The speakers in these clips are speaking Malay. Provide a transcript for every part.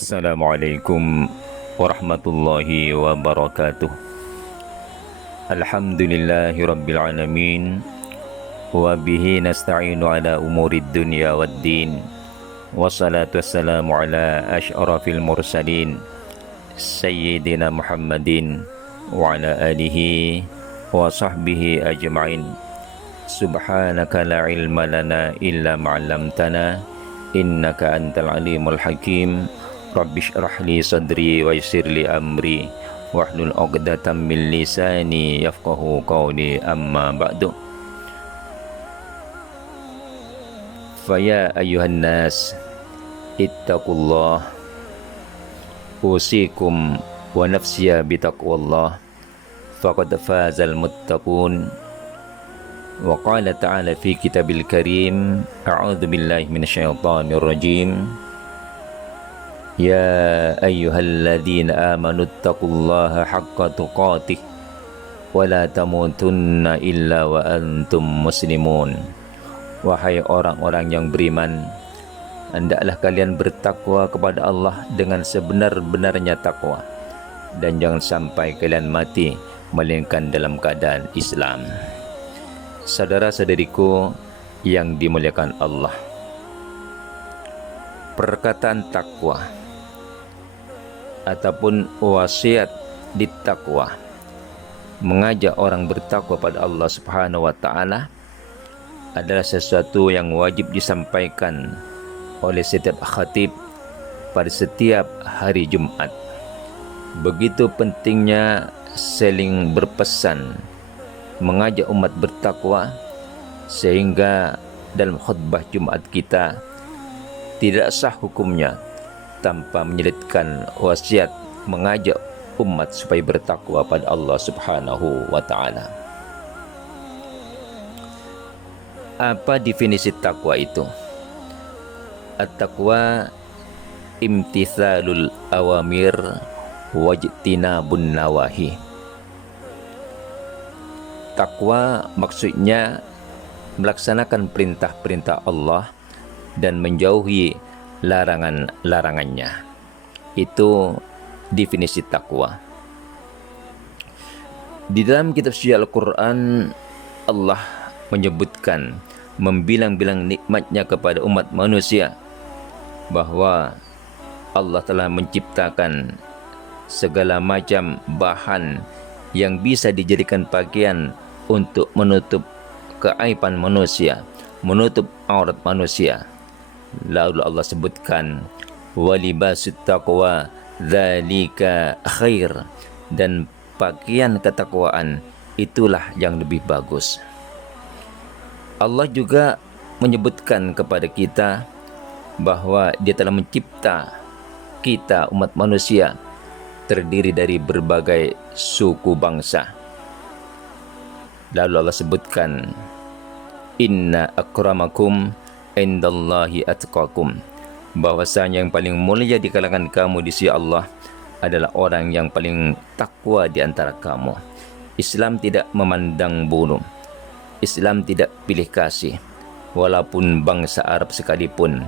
Assalamualaikum warahmatullahi wabarakatuh. Alhamdulillahi rabbil alamin. Wa bihi nasta'inu ala umurid dunya waddin. Wassalatu wassalamu ala asyrafil mursalin Sayyidina Muhammadin wa ala alihi wa sahbihi ajma'in. Subhanaka la ilma lana illa ma'allamtana innaka antal alimul hakim. Rabbi shrah li sadri wa yassir li amri wahlul 'uqdatam min lisani yafqahu qawli, amma ba'du. Faya ayyuhan nas ittaqullah usikum wa nafsiya bitaqwallah faqad fazal muttaqun. Wa qala ta'ala fi kitabil karim, a'udzu billahi minasyaitonir rajim. Ya ayyuhalladzina amanu taqullaha haqqa tuqatih wa la tamutunna illa wa antum muslimun. Wahai orang-orang yang beriman, hendaklah kalian bertakwa kepada Allah dengan sebenar-benarnya takwa, dan jangan sampai kalian mati melainkan dalam keadaan Islam. Saudara-saudariku yang dimuliakan Allah, perkataan takwa ataupun wasiat ditakwa, mengajak orang bertakwa pada Allah Subhanahu wa taala, adalah sesuatu yang wajib disampaikan oleh setiap khatib pada setiap hari Jumat. Begitu pentingnya saling berpesan, mengajak umat bertakwa, sehingga dalam khutbah Jumat kita tidak sah hukumnya tanpa menyelitkan wasiat mengajak umat supaya bertakwa pada Allah Subhanahu wa taala. Apa definisi takwa itu? At-taqwa imtithalul awamir wajtinabun nawahi. Takwa maksudnya melaksanakan perintah-perintah Allah dan menjauhi larangan-larangannya. Itu definisi takwa. Di dalam kitab suci Al-Quran, Allah menyebutkan, membilang-bilang nikmatnya kepada umat manusia, bahwa Allah telah menciptakan segala macam bahan yang bisa dijadikan pakaian untuk menutup keaiban manusia, menutup aurat manusia. Lalu Allah sebutkan, walibasut taqwa dzalika khair, dan pakaian ketakwaan itulah yang lebih bagus. Allah juga menyebutkan kepada kita bahwa Dia telah mencipta kita umat manusia terdiri dari berbagai suku bangsa. Lalu Allah sebutkan, inna akramakum indallahi atqakum, bahwasanya yang paling mulia di kalangan kamu di sisi Allah adalah orang yang paling takwa di antara kamu. Islam tidak memandang bulu, Islam tidak pilih kasih. Walaupun bangsa Arab sekalipun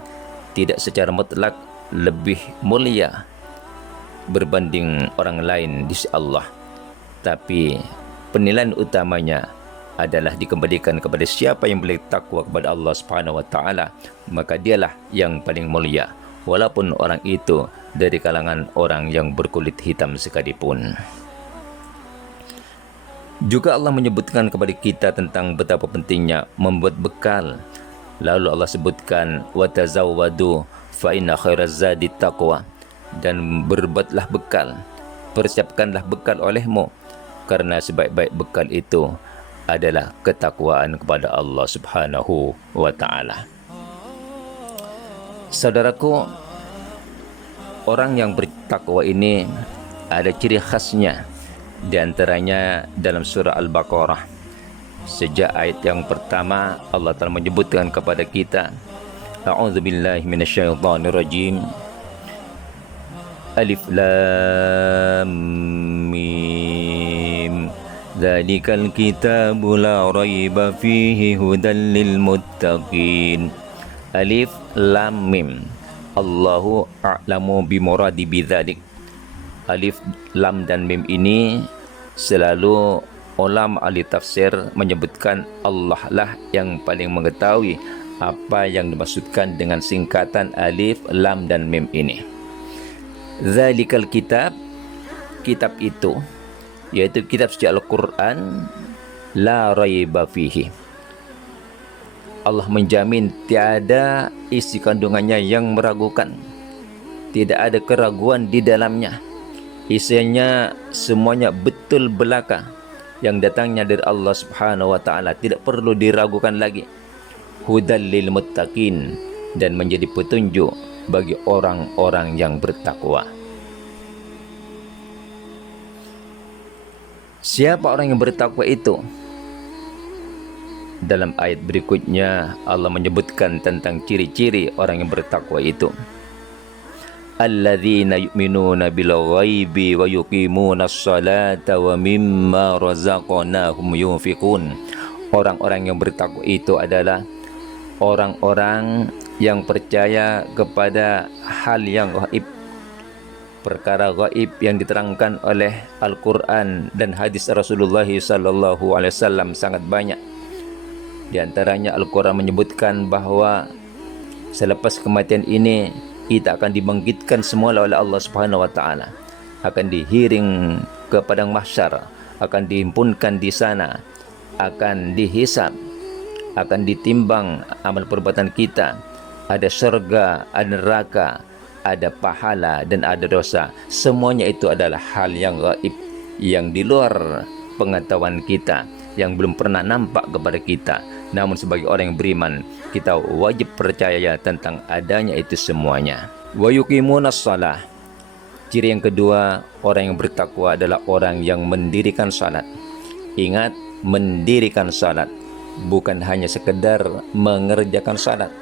tidak secara mutlak lebih mulia berbanding orang lain di sisi Allah, tapi penilaian utamanya adalah dikembalikan kepada siapa yang bertakwa kepada Allah Subhanahu wa taala, maka dialah yang paling mulia, walaupun orang itu dari kalangan orang yang berkulit hitam sekalipun. Juga Allah menyebutkan kepada kita tentang betapa pentingnya membuat bekal. Lalu Allah sebutkan, wa tazawwadu fa inna khairaz zadi taqwa, dan berbuatlah bekal, persiapkanlah bekal olehmu, karena sebaik-baik bekal itu adalah ketakwaan kepada Allah Subhanahu wa taala. Saudaraku, orang yang bertakwa ini ada ciri khasnya. Di antaranya dalam surah Al-Baqarah, sejak ayat yang pertama Allah telah menyebutkan kepada kita, a'udzubillahi minasyaitonirrajim, Alif Lam Mim, dzalikal kitabu la raiba fihi hudan lil muttaqin. Alif Lam Mim, Allahu a'lamu bimuradi bidzalik. Alif, lam dan mim ini selalu ulama ahli tafsir menyebutkan Allah lah yang paling mengetahui apa yang dimaksudkan dengan singkatan alif, lam dan mim ini. Zalikal kitab, kitab itu yaitu kitab suci Al-Quran, la raiba fihi. Allah menjamin tiada isi kandungannya yang meragukan, tidak ada keraguan di dalamnya. Isinya semuanya betul belaka yang datangnya dari Allah Subhanahu wa taala, tidak perlu diragukan lagi. Hudal lil muttaqin, dan menjadi petunjuk bagi orang-orang yang bertakwa. Siapa orang yang bertakwa itu? Dalam ayat berikutnya Allah menyebutkan tentang ciri-ciri orang yang bertakwa itu. Alladzina yu'minuna bil ghaibi wa yuqimunas salata wa mimma razaqnahum yunfiqun. Orang-orang yang bertakwa itu adalah orang-orang yang percaya kepada hal yang gaib, perkara gaib yang diterangkan oleh Al-Quran dan hadis Rasulullah sallallahu alaihi wasallam sangat banyak. Di antaranya Al-Quran menyebutkan bahawa selepas kematian ini kita akan dibangkitkan semula oleh Allah Subhanahu wa taala, akan dihiring ke padang mahsyar, akan dihimpunkan di sana, akan dihisab, akan ditimbang amal perbuatan kita. Ada syurga, ada neraka, ada pahala dan ada dosa. Semuanya itu adalah hal yang gaib, yang di luar pengetahuan kita, yang belum pernah nampak kepada kita. Namun sebagai orang yang beriman, kita wajib percaya tentang adanya itu semuanya. Wa yuqimunas shalah. Ciri yang kedua, orang yang bertakwa adalah orang yang mendirikan salat. Ingat, mendirikan salat, bukan hanya sekedar mengerjakan salat.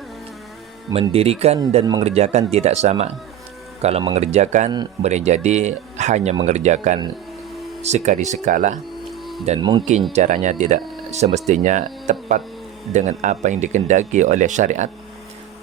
Mendirikan dan mengerjakan tidak sama. Kalau mengerjakan boleh jadi hanya mengerjakan sekali sekala, dan mungkin caranya tidak semestinya tepat dengan apa yang dikehendaki oleh syariat.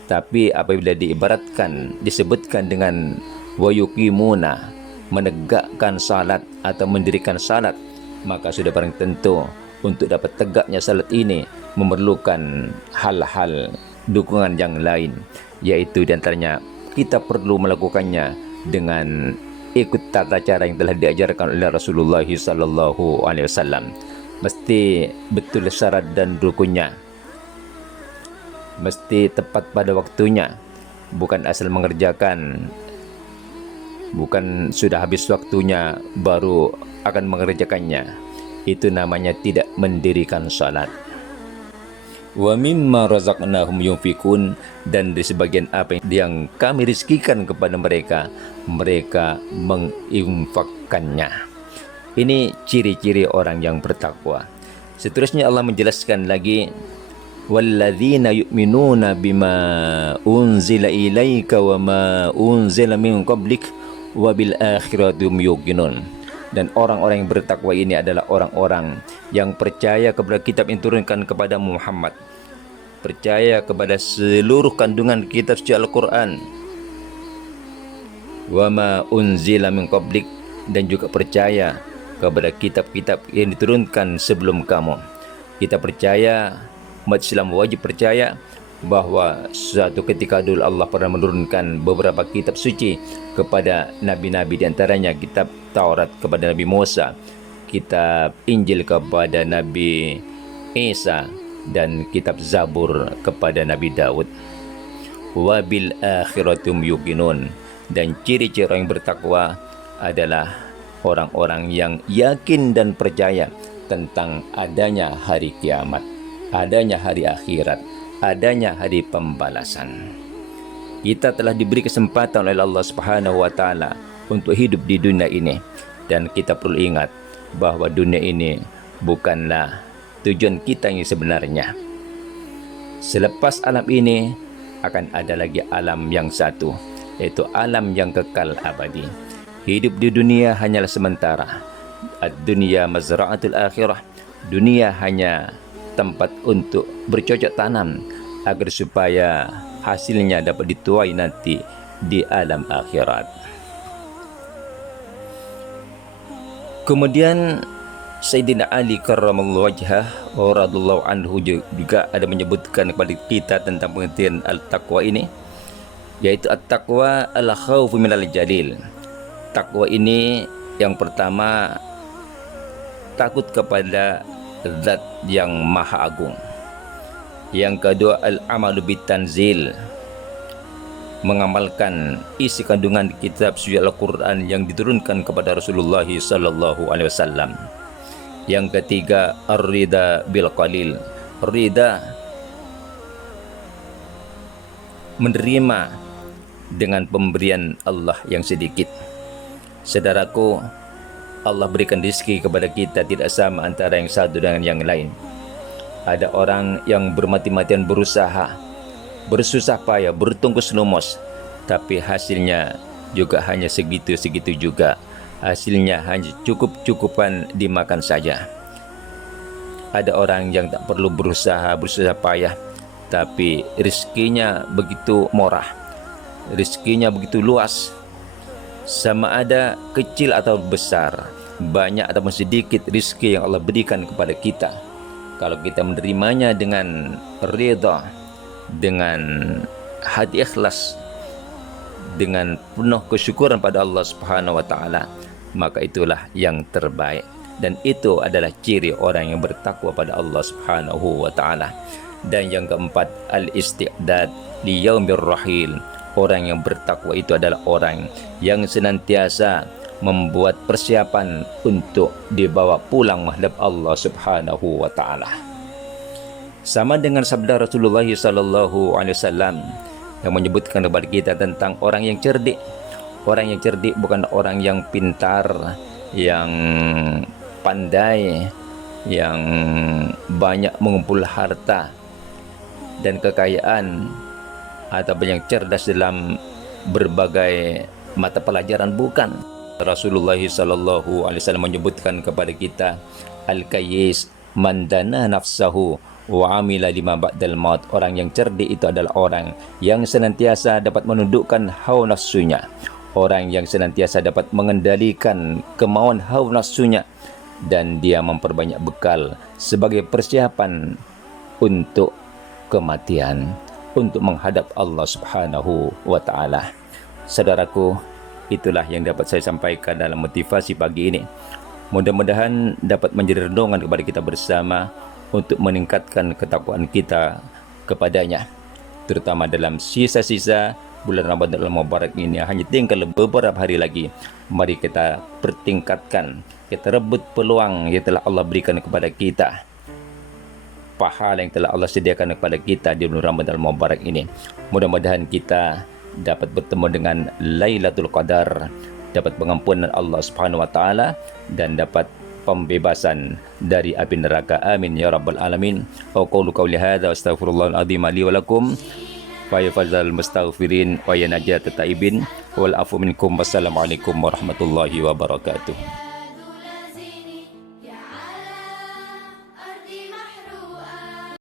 Tapi apabila diibaratkan, disebutkan dengan wa yuqimuna, menegakkan salat atau mendirikan salat, maka sudah barang tentu untuk dapat tegaknya salat ini memerlukan hal-hal dukungan yang lain, yaitu diantaranya kita perlu melakukannya dengan ikut tata cara yang telah diajarkan oleh Rasulullah sallallahu alaihi wasallam. Mesti betul syarat dan rukunnya, mesti tepat pada waktunya, bukan asal mengerjakan, bukan sudah habis waktunya baru akan mengerjakannya. Itu namanya tidak mendirikan salat. Wa mimma razaqnahum yunfikun, dan di sebagian apa yang kami rizkikan kepada mereka, mereka menginfakkannya. Ini ciri-ciri orang yang bertakwa. Seterusnya Allah menjelaskan lagi, walladzina yu'minuna bima unzila ilaika wa ma unzila min qablik wa bil akhirati hum yuqinun. Dan orang-orang yang bertakwa ini adalah orang-orang yang percaya kepada kitab yang diturunkan kepada Muhammad, percaya kepada seluruh kandungan kitab suci Al-Quran, wa ma unzila min qablik, dan juga percaya kepada kitab-kitab yang diturunkan sebelum kamu. Kita percaya, umat Islam wajib percaya bahawa suatu ketika dulu Allah pernah menurunkan beberapa kitab suci kepada nabi-nabi, di antaranya kitab Taurat kepada Nabi Musa, kitab Injil kepada Nabi Isa, dan kitab Zabur kepada Nabi Daud. Wa bil akhiratum yuqinun, dan ciri-ciri orang yang bertakwa adalah orang-orang yang yakin dan percaya tentang adanya hari kiamat, adanya hari akhirat, adanya hari pembalasan. Kita telah diberi kesempatan oleh Allah Subhanahu wa taala untuk hidup di dunia ini, dan kita perlu ingat bahawa dunia ini bukanlah tujuan kita yang sebenarnya. Selepas alam ini akan ada lagi alam yang satu, yaitu alam yang kekal abadi. Hidup di dunia hanyalah sementara. Ad-dunya mazra'atul akhirah. Dunia hanya tempat untuk bercocok tanam agar supaya hasilnya dapat dituai nanti di alam akhirat. Kemudian Sayyidina Ali karramallahu wajhah radhiyallahu anhu juga ada menyebutkan kepada kita tentang pengertian al-taqwa ini, yaitu at-taqwa al-khawfu minal jalil. Takwa ini yang pertama takut kepada zat yang maha agung. Yang kedua al-amalu bitanzil, mengamalkan isi kandungan kitab suci Al-Quran yang diturunkan kepada Rasulullah sallallahu alaihi wasallam. Yang ketiga ar-rida bil qalil, rida menerima dengan pemberian Allah yang sedikit. Saudaraku, Allah berikan rezeki kepada kita tidak sama antara yang satu dengan yang lain. Ada orang yang bermati-matian berusaha, bersusah payah, bertungkus lumus, tapi hasilnya juga hanya segitu-segitu juga. Hasilnya hanya cukup-cukupan dimakan saja. Ada orang yang tak perlu berusaha payah, tapi rezekinya begitu murah, rezekinya begitu luas. Sama ada kecil atau besar, banyak atau sedikit rezeki yang Allah berikan kepada kita, kalau kita menerimanya dengan ridha, dengan hati ikhlas, dengan penuh kesyukuran pada Allah Subhanahu wa taala, maka itulah yang terbaik. Dan itu adalah ciri orang yang bertakwa pada Allah Subhanahu wa taala. Dan yang keempat, al-isti'dad li yaumir rahil. Orang yang bertakwa itu adalah orang yang senantiasa membuat persiapan untuk dibawa pulang menghadap Allah Subhanahu wa taala. Sama dengan sabda Rasulullah sallallahu alaihi wasallam yang menyebutkan kepada kita tentang orang yang cerdik. Orang yang cerdik bukan orang yang pintar, yang pandai, yang banyak mengumpul harta dan kekayaan, atau yang cerdas dalam berbagai mata pelajaran, bukan. Rasulullah sallallahu alaihi wasallam menyebutkan kepada kita, al-kayyis man dana nafsahu wa amila lima ba'dal maut. Orang yang cerdik itu adalah orang yang senantiasa dapat menundukkan hawa nafsunya, orang yang senantiasa dapat mengendalikan kemauan hawa nafsunya, dan dia memperbanyak bekal sebagai persiapan untuk kematian, untuk menghadap Allah Subhanahu wa taala. Saudaraku, itulah yang dapat saya sampaikan dalam motivasi pagi ini. Mudah-mudahan dapat menjadi renungan kepada kita bersama untuk meningkatkan ketakwaan kita kepadanya, terutama dalam sisa-sisa bulan Ramadan al-Mubarak ini. Hanya tinggal beberapa hari lagi. Mari kita pertingkatkan, kita rebut peluang yang telah Allah berikan kepada kita, pahala yang telah Allah sediakan kepada kita di bulan Ramadan al-Mubarak ini. Mudah-mudahan kita dapat bertemu dengan Lailatul Qadar, dapat pengampunan Allah Subhanahu wa taala, dan dapat pembebasan dari api neraka. Amin ya rabbal alamin. Aqulu qouli hadza wa astaghfirullahal azim li wa lakum wa yafzal mustaghfirin wa yanajat taibin wal afu minkum. Wassalamualaikum warahmatullahi wabarakatuh.